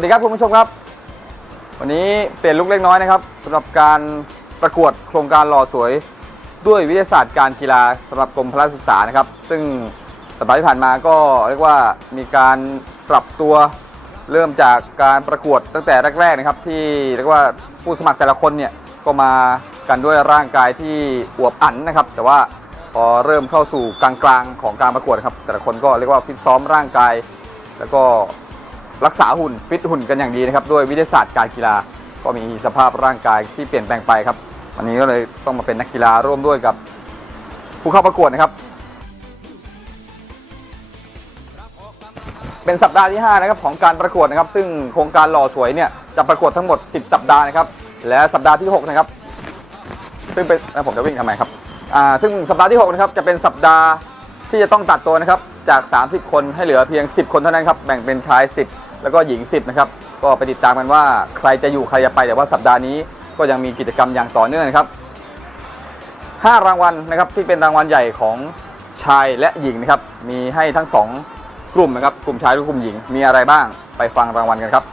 สวัสดีครับคุณผู้ชมครับ วันนี้เปลี่ยนลุกเล็กน้อยนะครับสำหรับการประกวดโครงการหล่อสวย ด้วยวิทยาศาสตร์การกีฬาสำหรับกรมพละศึกษานะครับ ซึ่งสัปดาห์ที่ผ่านมาก็เรียกว่ามีการปรับตัวเริ่มจากการประกวดตั้งแต่แรกๆนะครับ ที่เรียกว่าผู้สมัครแต่ละคนเนี่ยก็มากันด้วยร่างกายที่อวบอันนะครับ แต่ว่าพอเริ่มเข้าสู่กลางๆของการประกวดครับ แต่ละคนก็เรียกว่าฟิตซ้อมร่างกาย แล้วก็ รักษาหุ่นฟิตหุ่นกันอย่างดีนะครับด้วยวิทยาศาสตร์การกีฬา ก็มีสภาพร่างกายที่เปลี่ยนแปลงไปครับ วันนี้ก็เลยต้องมาเป็นนักกีฬาร่วมด้วยกับผู้เข้าประกวดนะครับ เป็นสัปดาห์ที่ 5 นะครับของการประกวดนะครับ ซึ่งโครงการหล่อสวยเนี่ยจะประกวดทั้งหมด 10 สัปดาห์นะครับ และสัปดาห์ที่ 6 นะครับ ซึ่งเป็นแล้วผมจะวิ่งทำไมครับอ่าซึ่งสัปดาห์ที่ 6 นะครับจะเป็นสัปดาห์ที่จะต้องตัดตัวนะครับจาก 30 คนให้เหลือเพียง 10 คนเท่านั้นครับ แบ่งเป็นชาย 10 แล้วก็หญิง 10 นะครับ ก็ไปติดตามกันว่าใครจะอยู่ใครจะไปแต่ว่าสัปดาห์นี้ก็ยังมีกิจกรรมอย่างต่อเนื่องนะครับ 5 รางวัลนะครับที่เป็นรางวัลใหญ่ของชายและหญิงนะครับ มีให้ทั้งสองกลุ่มนะครับ กลุ่มชายและกลุ่มหญิง มีอะไรบ้างไปฟังรางวัลกันครับ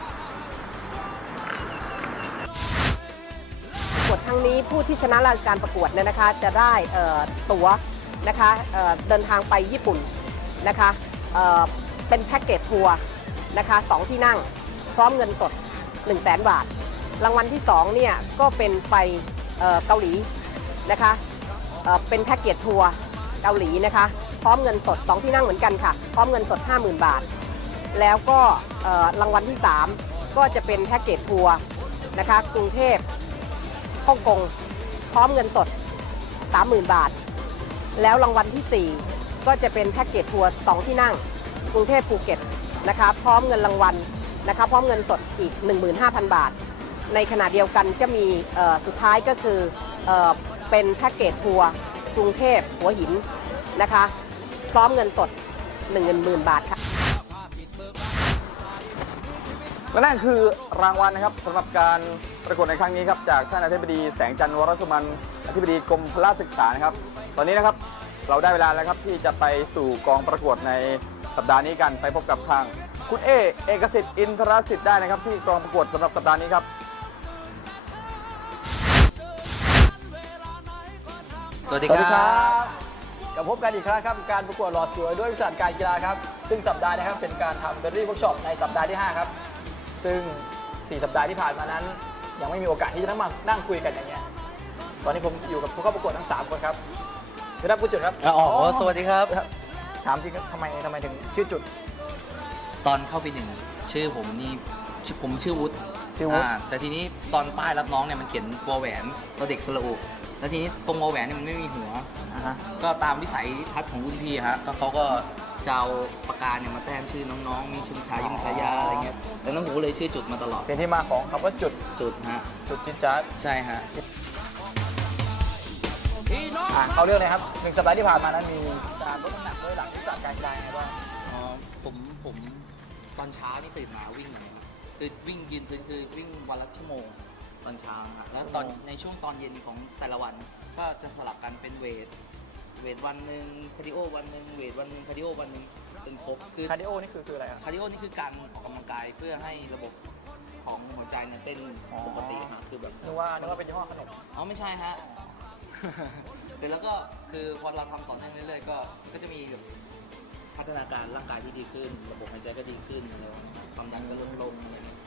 ประกวดครั้งนี้ผู้ที่ชนะรายการประกวดเนี่ยนะคะ จะได้ตั๋วนะคะเเดินทางไปญี่ปุ่นนะคะเเป็นแพ็กเกจทัวร์ นะคะสองที่นั่ง พร้อมเงินสด 1 0 0 0 0แบาท รางวัลที่2เนี่ยก็เป็นไปเเกาหลีนะคะเเป็นแพ็กเกจทัวร์เกาหลีนะคะ พร้อมเงินสด 2 ที่นั่งเหมือนกันค่ะ พร้อมเงินสด 50,000 บาท แล้วก็รางวัลที่ 3 ก็จะเป็นแพ็กเกจทัวร์นะคะกรุงเทพฮ่องกงพร้อมเงินสด 30,000 บาท แล้วรางวัลที่ 4 ก็จะเป็นแพ็กเกจทัวร์2ที่นั่ง กรุงเทพภูเก็ต นะคะ พร้อมเงินรางวัลนะคะ พร้อมเงินสดอีก 15,000 บาท ในขณะเดียวกันก็มีสุดท้ายก็คือเออเป็นแพ็กเกจทัวร์กรุงเทพหัวหินนะคะ พร้อมเงินสด10,000 บาทค่ะและนั่นคือรางวัลนะครับสำหรับการประกวดในครั้งนี้ครับจากท่านอธิบดีแสงจันทร์วรสุมันอธิบดีกรมพละศึกษานะครับ ตอนนี้นะครับเราได้เวลาแล้วครับที่จะไปสู่กองประกวดใน สัปดาห์นี้กันไปพบกับทาง คุณเอเอกสิทธิ์อินทรสิทธิ์ได้นะครับ ที่กองประกวดสำหรับสัปดาห์นี้ครับสวัสดีสวัสดีคครัรับบกับพบกันอีกครั้งครับการประกวดหลอดสวยด้วยวิชาการกีฬาครับ ซึ่งสัปดาห์นี้ครับเป็นการทำเบอร์รี่เวิร์กช็อปในสัปดาห์ที่ 5 ครับ ซึ่ง 4 สัปดาห์ที่ผ่านมานั้น ยังไม่มีโอกาสที่จะนั่งมานั่งคุยกันอย่างเงี้ยตอนนี้ผมอยู่กับผู้เข้าประกวดทั้ง 3 คนครับคือรับผู้จุดครับอ๋อสวัสดีครับ ถามจริงครับทำไมทำไมถึงชื่อจุด ตอนเข้าปีหนึ่งชื่อผมนี่ชื่อผมชื่อวุฒิชื่อวุฒิาแต่ทีนี้ตอนป้ายรับน้องเนี่ยมันเขียนวอแหวนตัวเด็กสระอุแล้วทีนี้ตรงวอแหวนเนี่ยมันไม่มีหัว อ่าฮะก็ตามวิสัยทัศน์ของรุ่นพี่ฮะก็เขาก็จะเอาปากกาเนี่ยมาแต้มชื่อน้องๆ มีชื่อชายงชายาอะไรเงี้ยแต่นั้นผมก็เลยชื่อจุดมาตลอดเป็นที่มาของคำว่าจุดจุดฮะ จุดจิตจัดใช่ฮะ อ่านเขาเรื่องเลยครับหนึ่งสัปดาห์ที่ผ่านมานั้นมีการลดน้ำหนักด้วยหลังวิชาการกีฬายังไงบ้างอ๋อผมผมตอนเช้านี่ตื่นมาวิ่งมาเลยครับคือวิ่งยืนพื้นคือวิ่งวันละชั่วโมงตอนเช้าครับแล้วตอนในช่วงตอนเย็นของแต่ละวันก็จะสลับกันเป็นเวท เวทวันหนึ่งคาร์ดิโอวันหนึ่งเวทวันหนึ่งคาร์ดิโอวันหนึ่งจนครบคือคาร์ดิโอนี่คือคืออะไรครับ คาร์ดิโอนี่คือการออกกำลังกายเพื่อให้ระบบของหัวใจเนี่ยเต้นอ๋อ ปกติฮะคือแบบนึกว่านึกว่าเป็นยี่ห้อขนม เอาไม่ใช่ฮะ เสร็จแล้วก็คือพอเราทำต่อเนื่องเรื่อยๆก็ก็จะมีแบบพัฒนาการร่างกายที่ดีขึ้น ระบบหายใจก็ดีขึ้นอะไรแบบนี้ความดันก็ลดลงอะไรเงี้ย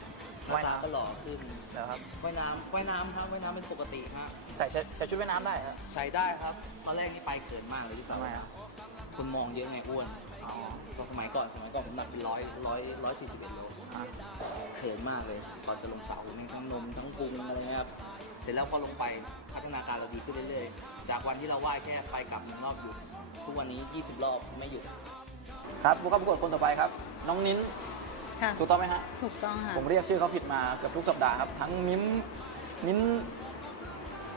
หน้าว่ายตาน้ำ ก็หล่อขึ้นนะครับ ว่ายน้ำว่ายน้ำครับว่ายน้ำเป็นปกติฮะใส่ใส่ใส่ชุดว่ายน้ำได้ครับใส่ได้ครับ ตอนแรกนี่ไปเขินมากเลยที่สาทำไมอะคนมองเยอะไงอ้วนอ๋อตอนสมัยก่อนสมัยก่อนผมหนักเป็นร้อยร้อยร้อยสี่สิบเอ็ดโล อะเขินมากเลยตอนจะลงเสามีทั้งนมทั้งพุงอะไรเงี้ยครับ เสร็จแล้วพอลงไปพัฒนาการเราดีขึ้นเรื่อยๆ จากวันที่เราว่ายแค่ไปกลับหนึ่งรอบหยุดทุกวันนี้ 20 รอบไม่หยุด ครับผู้เข้าประกวดคนต่อไปครับ น้องนิ้นค่ะ ถูกต้องไหมฮะ ถูกต้องค่ะ ผมเรียกชื่อเขาผิดมาเกือบทุกสัปดาห์ครับ ทั้งมิ้มมิ้น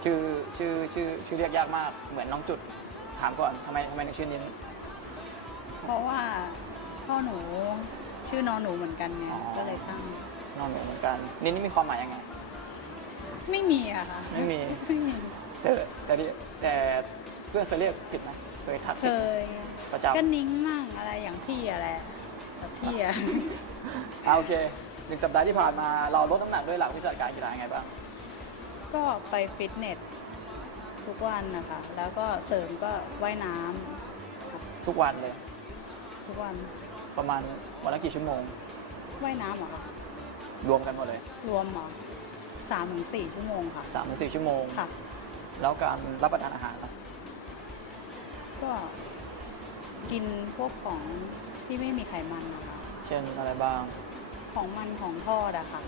ชื่อชื่อชื่อชื่อเรียกยากมาก เหมือนน้องจุด ถามก่อนทำไมทำไมถึงชื่อนิ้นเพราะว่าพ่อหนูชื่อนอนหนูเหมือนกันไงอ๋อก็เลยตั้งน้องหนูเหมือนกัน นิ้นนี่มีความหมายยังไง ไม่มีอะค่ะไม่มีไม่มีแต่แต่ที่แต่เพื่อนเคยเรียกผิดไหมเคยทักเคผิดยประจำก็นิ้งมั่งอะไรอย่างพี่อะไรแบบพี่อะ อ่าโอเคหนึ่งสัปดาห์ที่ผ่านมาเราลดน้ำหนักด้วยหลักวิชาการกีฬายังไงบ้าง ก็ไปฟิตเนสทุกวันนะคะ แล้วก็เสริมก็ว่ายน้ำทุกวันเลย ทุกวันประมาณวันละกี่ชั่วโมง ว่ายน้ำเหรอคะรวมกันหมดเลย รวมเหรอ สามถึงสี่ชั่วโมงค่ะ3ามถึงสชั่วโมง ค่ะ แล้วการรับประทานอาหารล่ะก็กินพวกของที่ไม่มีไขมันนะคะ เช่นอะไรบ้าง ของมันของทอดอะค่ะ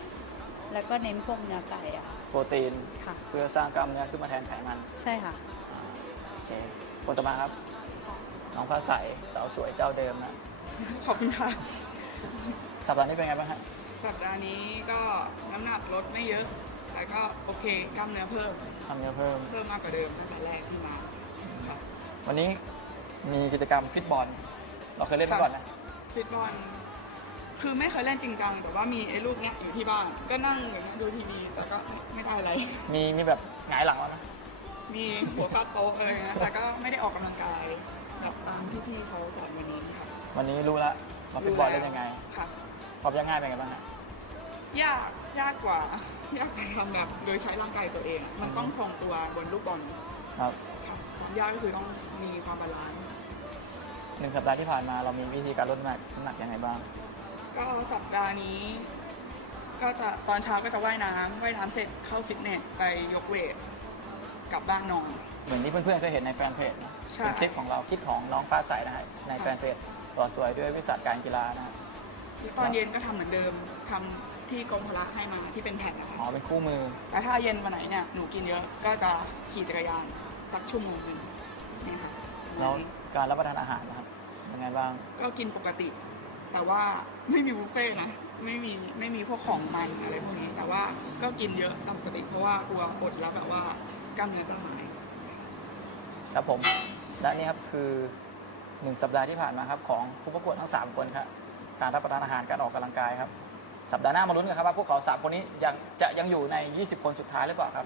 แล้วก็เน้นพวกเนื้อไก่อะโปรตีน ค่ะ เพื่อสร้างกล้ามเนื้อขึ้นมาแทนไขมันใช่ค่ะ โอเคคนต่อมาครับ น้องฟ้าใสสาวสวยเจ้าเดิมนะ ขอบคุณค่ะ สัปดาห์นี้เป็นไงบ้างฮะ สัปดาห์นี้ก็น้ำหนักลดไม่เยอะ แต่ก็โอเคกล้ามเนื้อเพิ่ม ทำเยอะเพิ่ม เพิ่มมากกว่าเดิมตั้งแต่แรกที่มาค่ะวันนี้มีกิจกรรมฟิตบอล เราเคยเล่นฟิตบอลนะ ฟิตบอลคือไม่เคยเล่นจริงจังแต่ว่ามีไอ้ลูกเนี้ยอยู่ที่บ้าน ก็นั่งอย่างเงี้ยดูทีวีแต่ก็ไม่ได้อะไร มีมีแบบหงายหลังแล้วนะมีหัวฟาดโต๊ะอะไรเงี้ยแต่ก็ไม่ได้ออกกำลังกายแบบตามที่พี่เขาสอนวันนี้ค่ะวันนี้รู้แล้วมาฟิตบอลเล่นยังไง ค่ะ ความยากง่ายเป็นไงบ้างฮะ ยากยากกว่า ยากกว่าทำแบบโดยใช้ร่างกายตัวเอง มันต้องทรงตัวบนลูกบอลครับค่ะความยากก็คือต้องมีความบาลานซ์ หนึ่งสัปดาห์ที่ผ่านมาเรามีวิธีการลดน้ำหนักน้ำหนักยังไงบ้าง ก็สัปดาห์นี้ ก็จะตอนเช้าก็จะว่ายน้ำว่ายน้ำเสร็จเข้าฟิตเนสไปยกเวทกลับบ้านนอน เหมือนที่เพื่อนๆเคยเห็นในแฟนเพจนะใช่ เป็นคลิปของเราคลิปของน้องฟ้าใสนะฮะในแฟนเพจตัวสวยด้วยวิสัยการกีฬานะฮะ ตอนเย็นก็ทำเหมือนเดิมทำ ที่กรมพละให้มาที่เป็นแผ่นนะคะอ๋อเป็นคู่มือ แต่ถ้าเย็นวันไหนเนี่ยหนูกินเยอะก็จะขี่จักรยานสักชั่วโมงหนึงนี่ค่ะแล้วการรับประทานอาหารนะครับเป็นไงบ้าง ก็กินปกติ แต่ว่าไม่มีบุฟเฟ่ต์นะไม่มีไม่มีพวกของมันอะไรพวกนี้ แต่ว่าก็กินเยอะตามปกติเพราะว่ากลัวอดแล้วแบบว่ากล้ามเนื้อจะหาย ครับผม และนี่ครับคือหนึ่งสัปดาห์ที่ผ่านมาครับของผู้ประกวดทั้ง 3 คนครับการรับประทานอาหารการออกกำลังกายครับ สัปดาห์หน้ามาลุ้นกันครับว่าพวกเขาสามคนนี้ยังจะยังอยู่ใน 20 คนสุดท้ายหรือเปล่าครับ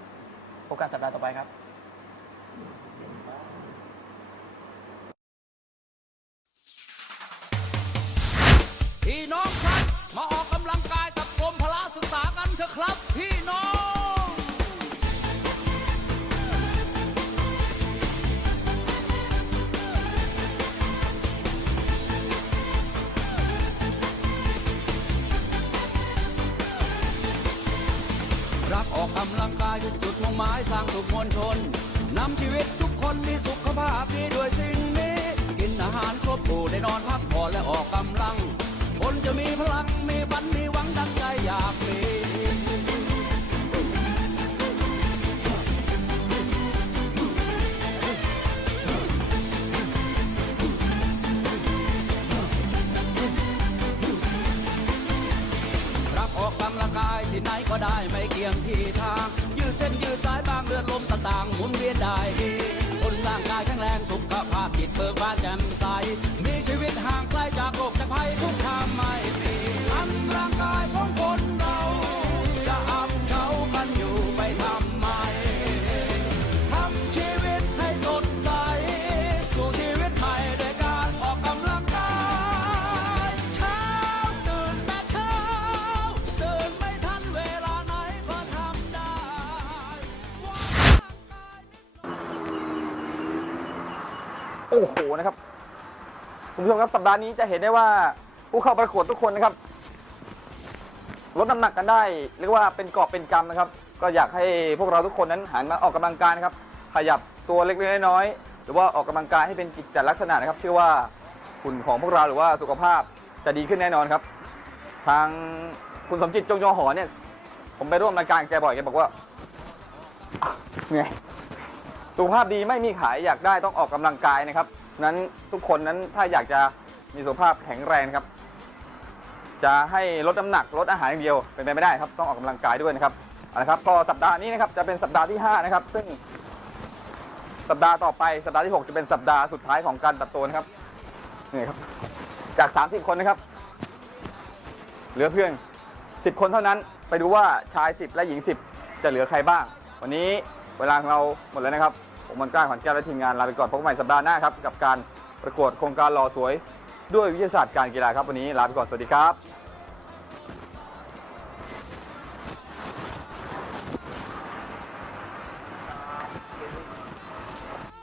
พบกันสัปดาห์ต่อไปครับ กออกกำลังกายคือจุดมุ่งหมายสร้างสุขมวลชนนำชีวิตทุกคนมีสุขภาพดีด้วยสิ่งนี้ กินอาหารครบถูได้นอนพักผ่อนและออกกำลัง คนจะมีพลังมีฝันมีหวังดังใจอยากมี ต่าง โอ้โหนะครับคุณผู้ชมครับสัปดาห์นี้จะเห็นได้ว่าผู้เข้าประกวดทุกคนนะครับลดน้ำหนักกันได้เรียกว่าเป็นกอบเป็นกำนะครับ ก็อยากให้พวกเราทุกคนนั้นหันมาออกกำลังกายนะครับ ขยับตัวเล็กๆน้อยๆหรือว่าออกกำลังกายให้เป็นกิจลักษณะนะครับเชื่อว่าหุ่นของพวกเราหรือว่าสุขภาพจะดีขึ้นแน่นอนครับ ทางคุณสมจิตจงยอหอเนี่ย ผมไปร่วมรายการแกบ่อยแกบอกว่าเหนื่อย สุขภาพดีไม่มีขายอยากได้ต้องออกกำลังกายนะครับ นั้นทุกคนนั้นถ้าอยากจะมีสุขภาพแข็งแรงครับ จะให้ลดน้ำหนักลดอาหารอย่างเดียวเป็นไปไม่ได้ครับ ต้องออกกำลังกายด้วยนะครับเอาละครับก็สัปดาห์นี้นะครับจะเป็นสัปดาห์ที่ 5 นะครับ ซึ่ง สัปดาห์ต่อไปสัปดาห์ที่ 6 จะเป็นสัปดาห์สุดท้ายของการตัดตัวนะครับนี่ครับ จาก 30 คนนะครับ เหลือเพียง10 คนเท่านั้น ไปดูว่าชาย 10 และหญิง 10 จะเหลือใครบ้าง วันนี้ เวลาของเราหมดแล้วนะครับ ผมมันกล้าขอนแก้วและทีมงานลาไปก่อนพบกันใหม่สัปดาห์หน้าครับ กับการประกวดโครงการหล่อสวย ด้วยวิทยาศาสตร์การกีฬาครับวันนี้ลาไปก่อนสวัสดีครับ